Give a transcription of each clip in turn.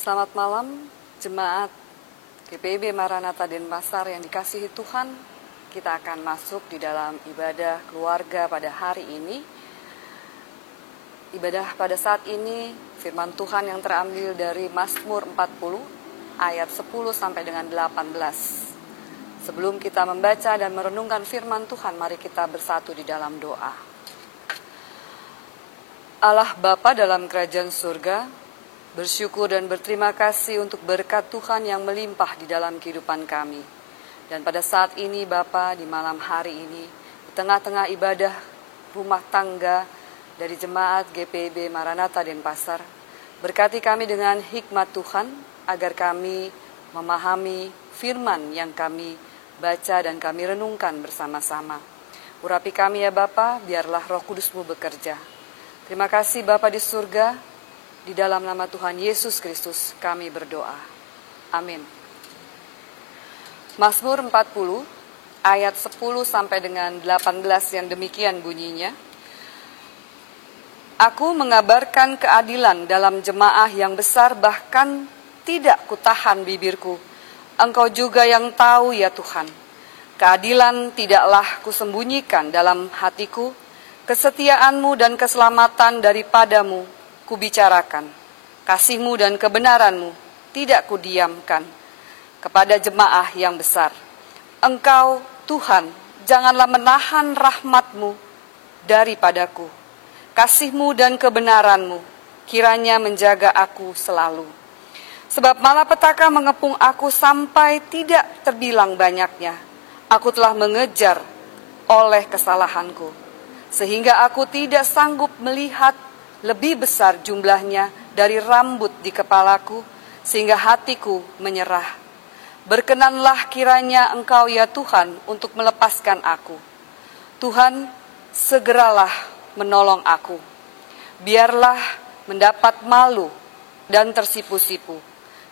Selamat malam, jemaat GPIB Maranatha Denpasar yang dikasihi Tuhan. Kita akan masuk di dalam ibadah keluarga pada hari ini. Ibadah pada saat ini, firman Tuhan yang terambil dari Mazmur 40, ayat 10 sampai dengan 18. Sebelum kita membaca dan merenungkan firman Tuhan, mari kita bersatu di dalam doa. Allah Bapa dalam kerajaan surga, bersyukur dan berterima kasih untuk berkat Tuhan yang melimpah di dalam kehidupan kami. Dan pada saat ini Bapa, di malam hari ini, di tengah-tengah ibadah rumah tangga dari jemaat GPIB Maranatha Denpasar, berkati kami dengan hikmat Tuhan, agar kami memahami firman yang kami baca dan kami renungkan bersama-sama. Urapi kami ya Bapa, biarlah Roh Kudus-Mu bekerja. Terima kasih Bapa di surga, di dalam nama Tuhan Yesus Kristus kami berdoa. Amin. Mazmur 40 ayat 10 sampai dengan 18 yang demikian bunyinya. Aku mengabarkan keadilan dalam jemaah yang besar, bahkan tidak kutahan bibirku. Engkau juga yang tahu ya Tuhan. Keadilan tidaklah kusembunyikan dalam hatiku. Kesetiaan-Mu dan keselamatan daripadamu kubicarakan. Kasih-Mu dan kebenaran-Mu tidak kudiamkan kepada jemaah yang besar. Engkau, Tuhan, janganlah menahan rahmat-Mu daripadaku. Kasih-Mu dan kebenaran-Mu kiranya menjaga aku selalu. Sebab malapetaka mengepung aku sampai tidak terbilang banyaknya. Aku telah mengejar oleh kesalahanku, sehingga aku tidak sanggup melihat lebih besar jumlahnya dari rambut di kepalaku, sehingga hatiku menyerah. Berkenanlah kiranya Engkau ya Tuhan untuk melepaskan aku. Tuhan, segeralah menolong aku. Biarlah mendapat malu dan tersipu-sipu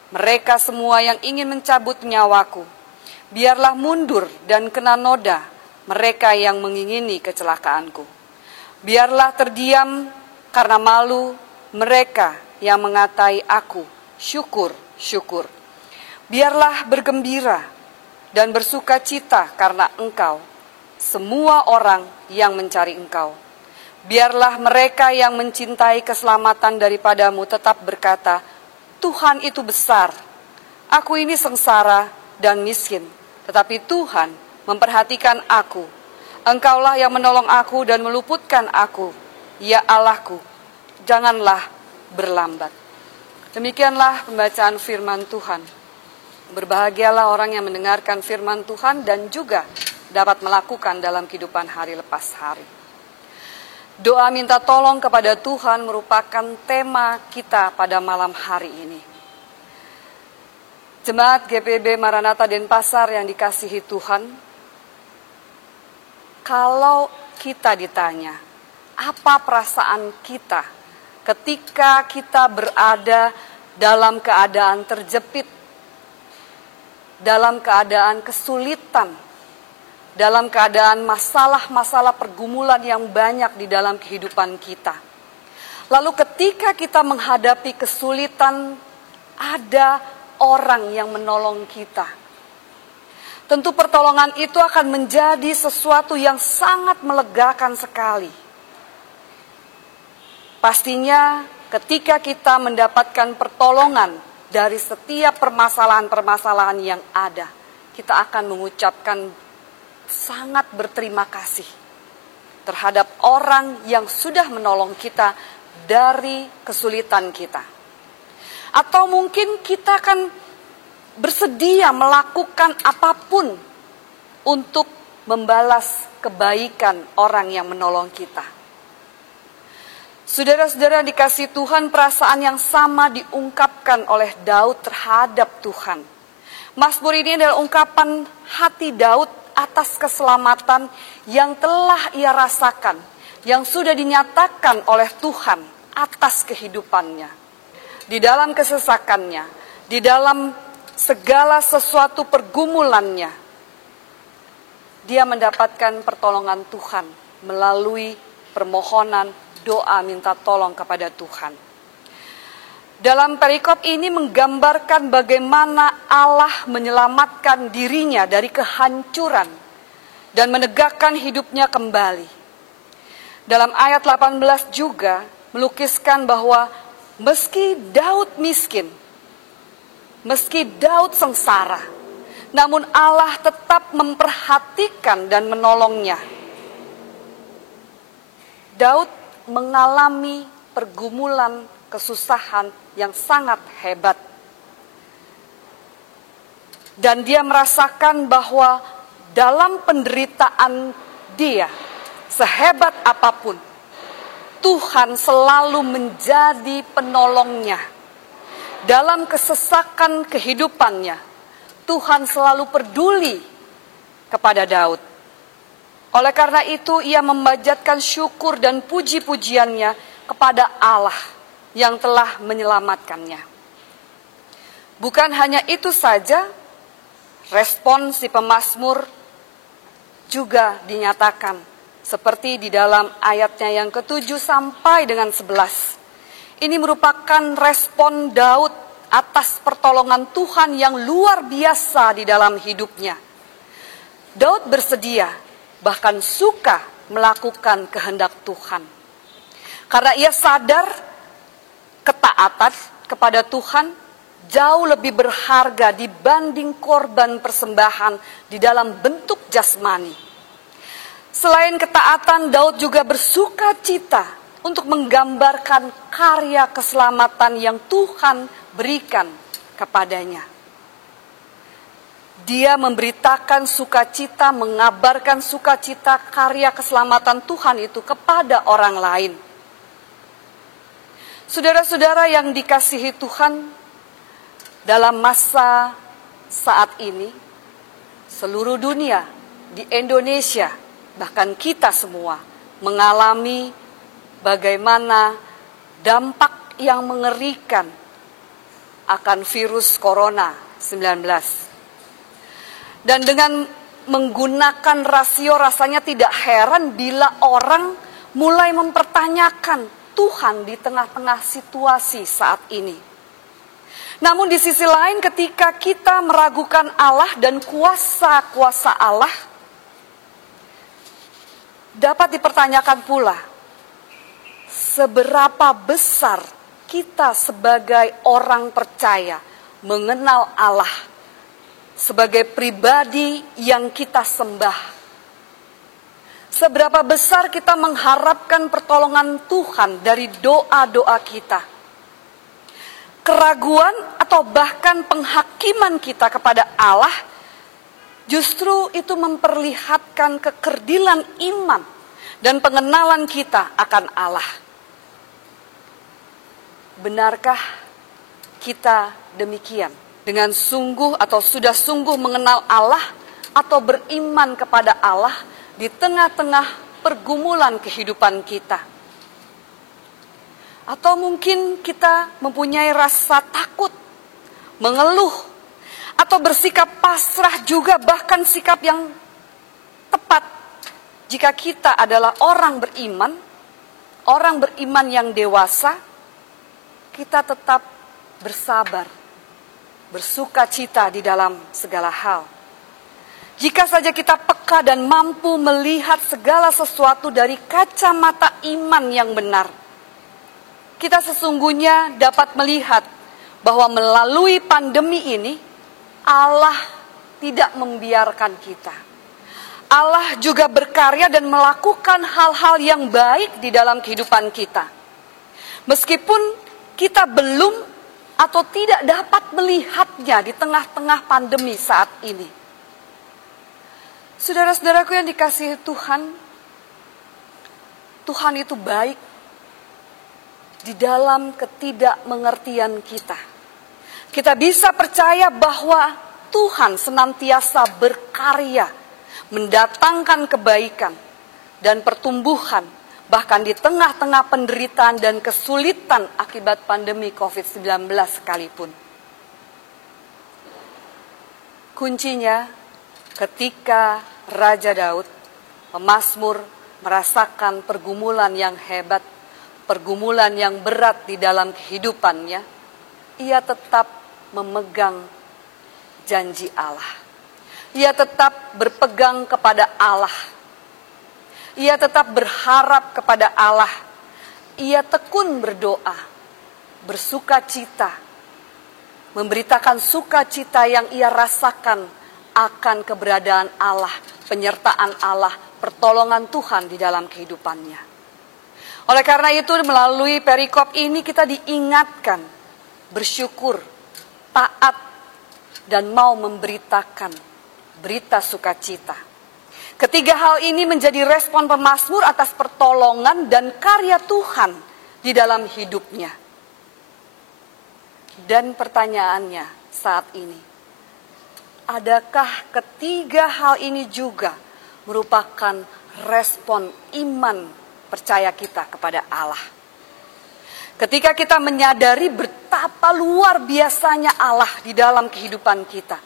mereka semua yang ingin mencabut nyawaku. Biarlah mundur dan kena noda mereka yang mengingini kecelakaanku. Biarlah terdiam karena malu mereka yang mengatai aku, syukur, syukur. Biarlah bergembira dan bersuka cita karena Engkau, semua orang yang mencari Engkau. Biarlah mereka yang mencintai keselamatan daripadamu tetap berkata, Tuhan itu besar. Aku ini sengsara dan miskin, tetapi Tuhan memperhatikan aku. Engkaulah yang menolong aku dan meluputkan aku. Ya Allahku, janganlah berlambat. Demikianlah pembacaan firman Tuhan. Berbahagialah orang yang mendengarkan firman Tuhan dan juga dapat melakukan dalam kehidupan hari lepas hari. Doa minta tolong kepada Tuhan merupakan tema kita pada malam hari ini. Jemaat GPIB Maranatha Denpasar yang dikasihi Tuhan, kalau kita ditanya, apa perasaan kita ketika kita berada dalam keadaan terjepit, dalam keadaan kesulitan, dalam keadaan masalah-masalah pergumulan yang banyak di dalam kehidupan kita. Lalu ketika kita menghadapi kesulitan, ada orang yang menolong kita. Tentu pertolongan itu akan menjadi sesuatu yang sangat melegakan sekali. Pastinya ketika kita mendapatkan pertolongan dari setiap permasalahan-permasalahan yang ada, kita akan mengucapkan sangat berterima kasih terhadap orang yang sudah menolong kita dari kesulitan kita. Atau mungkin kita akan bersedia melakukan apapun untuk membalas kebaikan orang yang menolong kita. Saudara-saudara dikasihi Tuhan, perasaan yang sama diungkapkan oleh Daud terhadap Tuhan. Mazmur ini adalah ungkapan hati Daud atas keselamatan yang telah ia rasakan, yang sudah dinyatakan oleh Tuhan atas kehidupannya. Di dalam kesesakannya, di dalam segala sesuatu pergumulannya, dia mendapatkan pertolongan Tuhan melalui permohonan doa minta tolong kepada Tuhan. Dalam perikop ini menggambarkan bagaimana Allah menyelamatkan dirinya dari kehancuran dan menegakkan hidupnya kembali. Dalam ayat 18 juga melukiskan bahwa meski Daud miskin, meski Daud sengsara, namun Allah tetap memperhatikan dan menolongnya. Daud mengalami pergumulan kesusahan yang sangat hebat. Dan dia merasakan bahwa dalam penderitaan dia, sehebat apapun, Tuhan selalu menjadi penolongnya. Dalam kesesakan kehidupannya, Tuhan selalu peduli kepada Daud. Oleh karena itu, ia memanjatkan syukur dan puji-pujiannya kepada Allah yang telah menyelamatkannya. Bukan hanya itu saja, respon si pemazmur juga dinyatakan seperti di dalam ayatnya yang ke-7 sampai dengan 11. Ini merupakan respon Daud atas pertolongan Tuhan yang luar biasa di dalam hidupnya. Daud bersedia, bahkan suka melakukan kehendak Tuhan. Karena ia sadar ketaatan kepada Tuhan jauh lebih berharga dibanding korban persembahan di dalam bentuk jasmani. Selain ketaatan, Daud juga bersuka cita untuk menggambarkan karya keselamatan yang Tuhan berikan kepadanya. Dia memberitakan sukacita, mengabarkan sukacita karya keselamatan Tuhan itu kepada orang lain. Saudara-saudara yang dikasihi Tuhan, dalam masa saat ini, seluruh dunia, di Indonesia, bahkan kita semua, mengalami bagaimana dampak yang mengerikan akan virus corona 19. Dan dengan menggunakan rasio rasanya tidak heran bila orang mulai mempertanyakan Tuhan di tengah-tengah situasi saat ini. Namun di sisi lain ketika kita meragukan Allah dan kuasa-kuasa Allah, dapat dipertanyakan pula, seberapa besar kita sebagai orang percaya mengenal Allah sebagai pribadi yang kita sembah. Seberapa besar kita mengharapkan pertolongan Tuhan dari doa-doa kita. Keraguan atau bahkan penghakiman kita kepada Allah justru itu memperlihatkan kekerdilan iman dan pengenalan kita akan Allah. Benarkah kita demikian? Dengan sungguh atau sudah sungguh mengenal Allah atau beriman kepada Allah di tengah-tengah pergumulan kehidupan kita. Atau mungkin kita mempunyai rasa takut, mengeluh, atau bersikap pasrah juga, bahkan sikap yang tepat. Jika kita adalah orang beriman yang dewasa, kita tetap bersabar, bersuka cita di dalam segala hal. Jika saja kita peka dan mampu melihat segala sesuatu dari kacamata iman yang benar, kita sesungguhnya dapat melihat bahwa melalui pandemi ini, Allah tidak membiarkan kita. Allah juga berkarya dan melakukan hal-hal yang baik di dalam kehidupan kita. Meskipun kita belum atau tidak dapat melihatnya di tengah-tengah pandemi saat ini. Saudara-saudaraku yang dikasihi Tuhan, Tuhan itu baik di dalam ketidakmengertian kita. Kita bisa percaya bahwa Tuhan senantiasa berkarya, mendatangkan kebaikan dan pertumbuhan, bahkan di tengah-tengah penderitaan dan kesulitan akibat pandemi COVID-19 sekalipun. Kuncinya, ketika Raja Daud, pemazmur, merasakan pergumulan yang hebat, pergumulan yang berat di dalam kehidupannya, ia tetap memegang janji Allah. Ia tetap berpegang kepada Allah. Ia tetap berharap kepada Allah. Ia tekun berdoa, bersukacita, memberitakan sukacita yang ia rasakan akan keberadaan Allah, penyertaan Allah, pertolongan Tuhan di dalam kehidupannya. Oleh karena itu, melalui perikop ini kita diingatkan bersyukur, taat, dan mau memberitakan berita sukacita. Ketiga hal ini menjadi respon pemazmur atas pertolongan dan karya Tuhan di dalam hidupnya. Dan pertanyaannya saat ini, adakah ketiga hal ini juga merupakan respon iman percaya kita kepada Allah? Ketika kita menyadari betapa luar biasanya Allah di dalam kehidupan kita,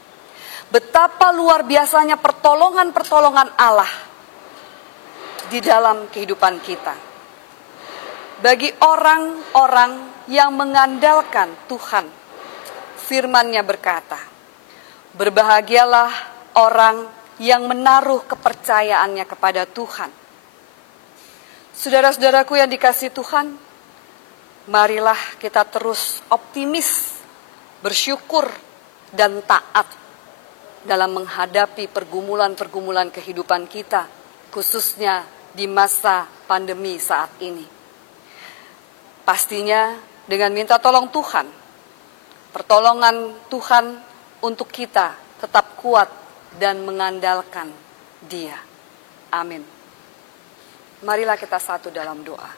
betapa luar biasanya pertolongan-pertolongan Allah di dalam kehidupan kita. Bagi orang-orang yang mengandalkan Tuhan, firman-Nya berkata, berbahagialah orang yang menaruh kepercayaannya kepada Tuhan. Saudara-saudaraku yang dikasihi Tuhan, marilah kita terus optimis, bersyukur, dan taat dalam menghadapi pergumulan-pergumulan kehidupan kita, khususnya di masa pandemi saat ini. Pastinya dengan minta tolong Tuhan, pertolongan Tuhan untuk kita tetap kuat dan mengandalkan Dia. Amin. Marilah kita satu dalam doa.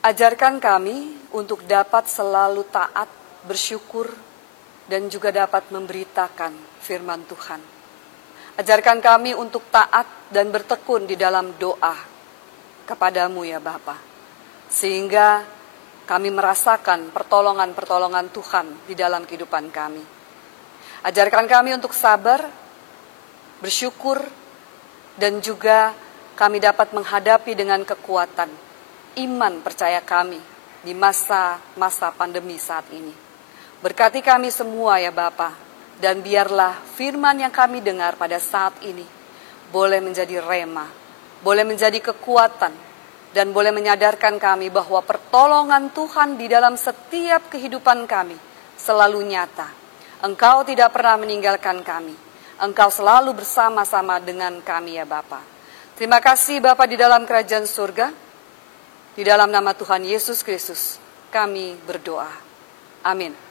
Ajarkan kami untuk dapat selalu taat, bersyukur, dan juga dapat memberitakan firman Tuhan. Ajarkan kami untuk taat dan bertekun di dalam doa kepadamu ya Bapa, sehingga kami merasakan pertolongan-pertolongan Tuhan di dalam kehidupan kami. Ajarkan kami untuk sabar, bersyukur, dan juga kami dapat menghadapi dengan kekuatan iman percaya kami di masa-masa pandemi saat ini. Berkati kami semua ya Bapa, dan biarlah firman yang kami dengar pada saat ini boleh menjadi rema, boleh menjadi kekuatan, dan boleh menyadarkan kami bahwa pertolongan Tuhan di dalam setiap kehidupan kami selalu nyata. Engkau tidak pernah meninggalkan kami, Engkau selalu bersama-sama dengan kami ya Bapa. Terima kasih Bapa di dalam kerajaan surga, di dalam nama Tuhan Yesus Kristus kami berdoa. Amin.